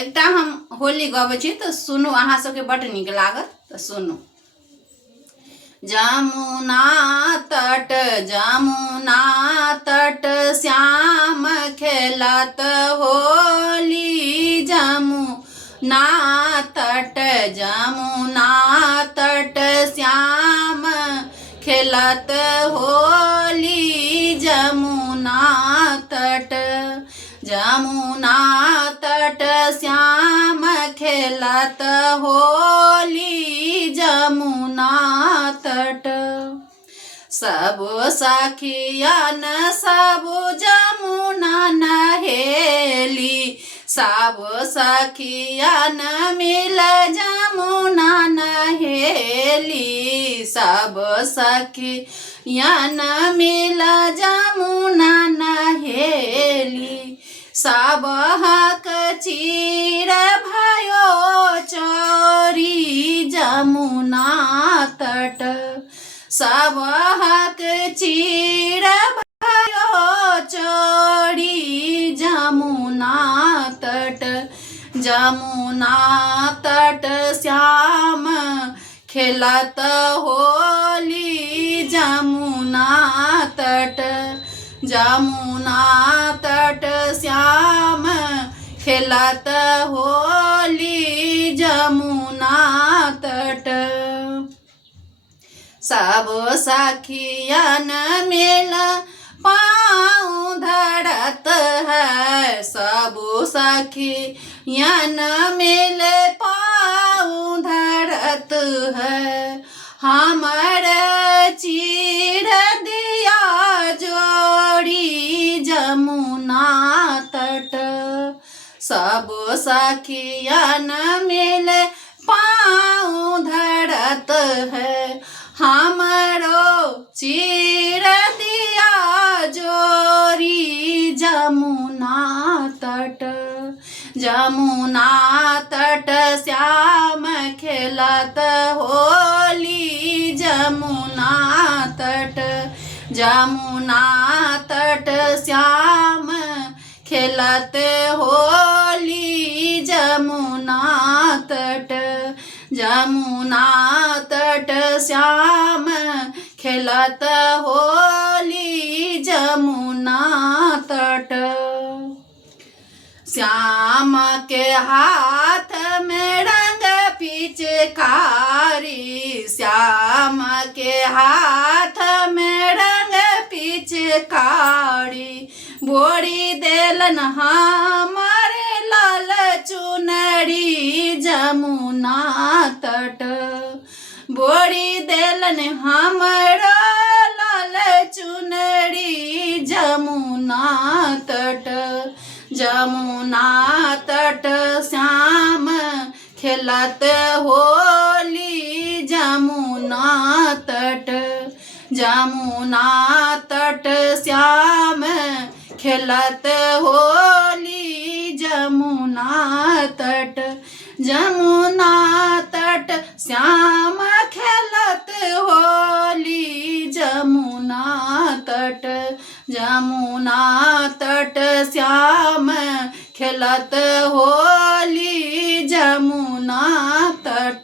एकटा हम होली गबै छी तो सुनू, अहाँ सबके बड़ नीक लागत तो सुनू। जमुना तट श्याम खेलत होली। जमुना तट श्याम खेलत होली। जमुना तट श्याम खेलत होली। जमुना तट सब सखियन सब जमुना नहेली। सब सखियन मिल जमुना नहेली। सब सखियन मिल जमुना नहेली। सब हक चीर भयो चोरी। जमुना तट सब हक चीर भयो चोरी। जमुना तट श्याम खेलत होली। जमुना तट श्याम खेलत होली। जमुना तट सब सखियन मिल पाँव धरत है। सब सखियन मिल पाँव धरत है। हमर चीर दिया जोड़ी। जमुना तट सब सखियन मिल पाँव धरत है। हमरो चीर दिया जोरी। जमुना तट श्याम खेलत होली। जमुना तट श्याम खेलत होली। जमुना तट श्याम खेलत होली। जमुना तट श्याम के हाथ में रंग पिचकारी। श्याम के हाथ में रंग पिचकारी। बोरी देलन हमारे लाल चुनरी। जमुना तट बोरी देलन हमारा लाल चुनरी। जमुना तट श्याम खेलत होली। जमुना तट श्याम खेलत होली। जमुना तट श्याम खेलत होली। जमुना तट श्याम खेलत होली। जमुना तट।